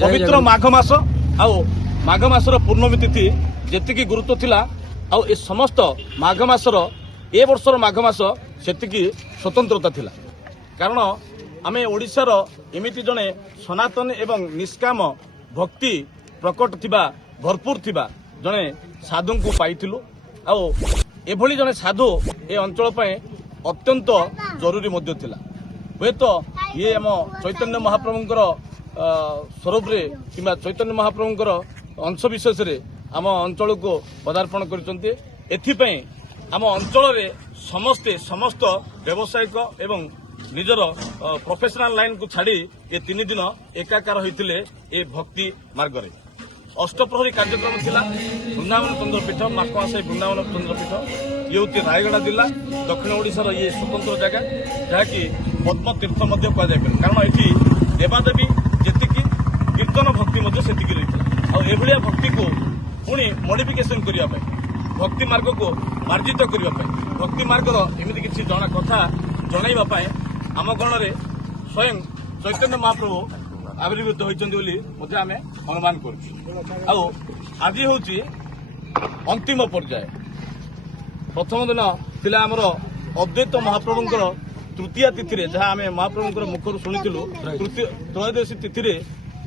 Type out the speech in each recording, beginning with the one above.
पवित्र माघ मास माघ मासर पूर्णमी तिथि जेतिकी गुरुत्व थिला आ ए समस्त माघ मासर ए वर्षर माघ मास सेतिकी स्वतंत्रता थिला कारण आमे ओडिशार एमिति जने सनातन एवं निष्काम भक्ति प्रकट थिबा भरपूर थिबा जने साधु को पाइथिलु आ एभली जने साधु ए अंचल पे अत्यंत जरूरी मध्य थिला हुए तो ये आम चैतन्य महाप्रभुंकर स्वरूप रे किंबा चैतन्य महाप्रभुंकर अंश विशेष रे आम अंचल को पदार्पण करचंती एथिपई आम अंचल रे समस्त व्यवसायिक एवं निजर प्रोफेशनल लाइन को छाड़ी ये 3 दिन एकाकार होइतिले ए भक्ति मार्ग रे अष्टप्रहरी कार्यक्रम थिला वृंदावन चंद्रपीठ माकवासाई वृंदावन चंद्रपीठ ये हूँ रायगढ़ जिला दक्षिण ओडिशार ये स्वतंत्र जगह जहाँकि पद्म तीर्थ मध्य कह जाए कारण ये देवादेवी जेतिकी कीर्तन भक्ति मध्य सेतिकी रही आभलिया भक्ति को पुणी मॉडिफिकेशन करने भक्ति मार्ग को मार्जित करने भक्ति मार्गर एमती किसी जना कथा जनवाई आम गण में स्वयं चैतन्य महाप्रभु आविर्भूत होती आम अनुमान कर आज हूँ अंतिम पर्याय प्रथम दिन थिला आमर अद्वैत महाप्रभुंकर तृतीया तिथि जहाँ आम महाप्रभुंकर मुखर शुणुलु त्रयोदशी तिथि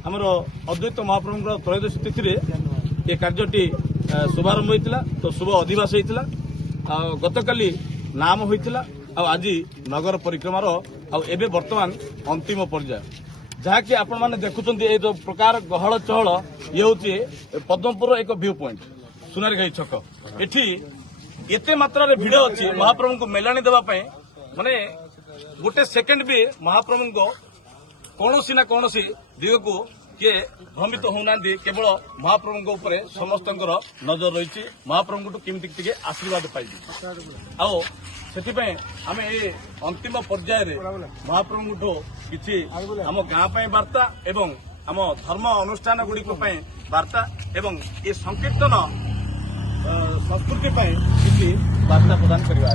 आमर अद्वैत महाप्रभुंकर त्रयोदशी तिथि ये कार्यटी शुभारंभ होता तो शुभ अधिवास होता गतकाली नाम होता आज नगर परिक्रमार आबे वर्तमान अंतिम पर्याय जहाँकि आपण मैंने देखुं ये जो प्रकार गहल चहल ये हूँ पद्मपुर एक व्यू पॉइंट सुनारघाई छक एठी एते मात्रा भिड़ अच्छी महाप्रभु को मेलाणी देवाई माने गोटे सेकेंड भी महाप्रभु को कौन ना कौन दिग को किए भ्रमित होना केवल महाप्रभु ऊपर समस्त नजर रही महाप्रभु केमती आशीर्वाद पाइबी से आम ये अंतिम पर्याय महाप्रभु किसी आम गाँ वार्ता एवं आम धर्म अनुष्ठान गुड़िक वार्ता एवं ये संकीर्तन संस्कृति किसी वार्ता प्रदान करवा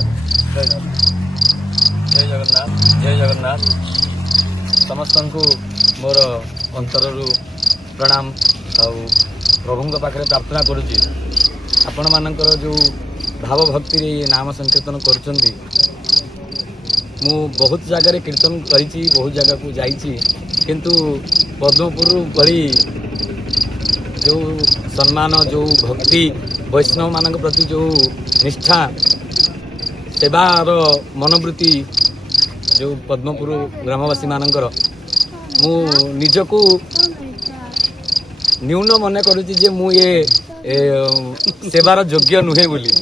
जय जगन्नाथ जय जगन्नाथ समस्त को मोर अंतर प्रणाम प्रभु पाखे प्रार्थना करुच्ची आपण मानकर जो भाव भक्ति रे नाम संकीर्तन करुँच मु बहुत जगह कीर्तन करी बहुत जगह को जाइछि किंतु पद्मपुर भली जो सम्मान जो भक्ति वैष्णव मान प्रति जो निष्ठा सेवार मनोवृत्ति जो पद्मपुर ग्रामवासी मानकर मु निजको न्यून मन करुच्ची जे मु ये सेवार योग्य नुहे बोली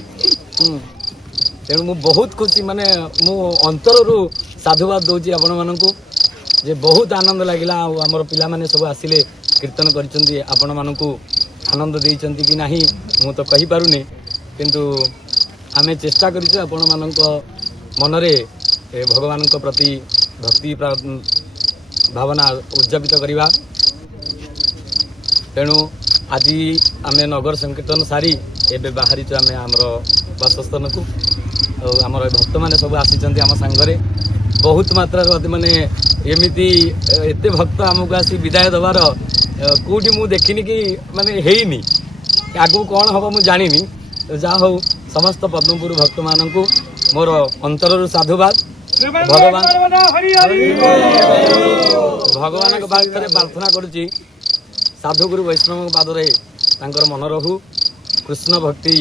तेणु मु बहुत खुशी माने मु अंतर साधुवाद दूची आपण मानकु जे बहुत आनंद लगिला आमर पिला माने सब आसिले कीर्तन करिसेंती आपण मानकु आनंद देइचंती कि नाही मु तो कहि पारुनी किंतु आमे चेष्टा करिछु आपण मानक मनरे भगवान प्रति भक्ति भावना उज्जीवित करवा तेणु आज आम नगर संकीर्तन सारी एबे बाहरी आम आमर बासस्थान को आम भक्त मैंने सब आसी आम सांगरे बहुत मात्रा माने एमती एत भक्त आमको आसी विदाय दबार कौटी मु देखनी कि माने हेनी आगू कौन हम मुझे जानी जहा हो समस्त पद्मपुर भक्त मानू मोर अंतर साधुवाद भगवान भगवान पाखे प्रार्थना करुच्ची साधुगुरु वैष्णव पादरे तांकर मन रहू कृष्ण भक्ति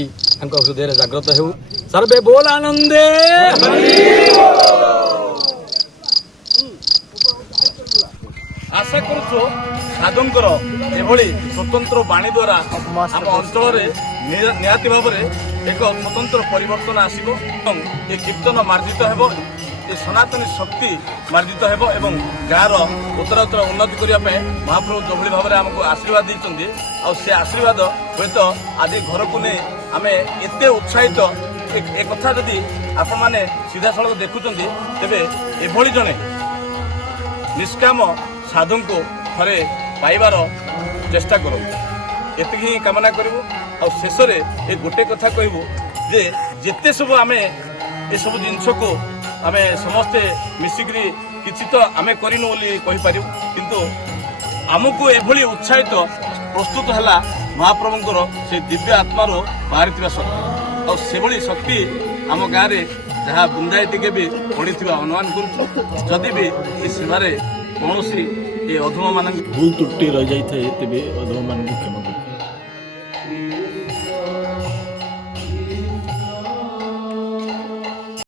हृदय जागृत हो सर्वे बोल आनंदे आशा करुछु साधुंकर एभली स्वतंत्र बाणी द्वारा आम अंचल निहाती भाव एक स्वतंत्र परिवर्तन आसिबो एवं ये कीर्तन मार्जित हेबो ये सनातनी शक्ति मार्जित हेबो एवं गाँव उत्तरोत्तर उन्नति करने महाप्रभु जो भाव में आमको आशीर्वाद देते से आशीर्वाद हे तो आज घर को नहीं आम एत उत्साहित एक कथा जदि आपण मैंने सीधा सड़क देखुं तेरे एभली जड़े निष्काम साधु को थे पाइबार चेष्टा करूँ एति ही कामना करूँ शेष ये गोटे कथा कहूँ जे जिते सब आम ये सब जिनस को आम समस्ते मिसिक किसी तो आम करनु बोली कहीपर किंतु ଆମକୁ ଏଭଳି ଉତ୍ସାହିତ ପ୍ରସ୍ତୁତ ହେଲା ମହାପ୍ରଭୁଙ୍କର ସେ ଦିବ୍ୟ ଆତ୍ମାରୁ ବାହାରିଥିବା ଶକ୍ତି। ଆଉ ସେଭଳି ଶକ୍ତି ଆମ ଗାଁରେ ଯାହା ବୁନ୍ଦାଏ ଟିକେ ବି ପଡ଼ିଥିବା ଅନୁମାନ କରୁଛୁ। ଯଦି ବି ଏ ସେବାରେ କୌଣସି ଏ ଅଧମମାନଙ୍କୁ ଭୁଲ ତ୍ରୁଟି ରହିଯାଇଥାଏ ତେବେ ଅଧମମାନଙ୍କୁ କ୍ଷମା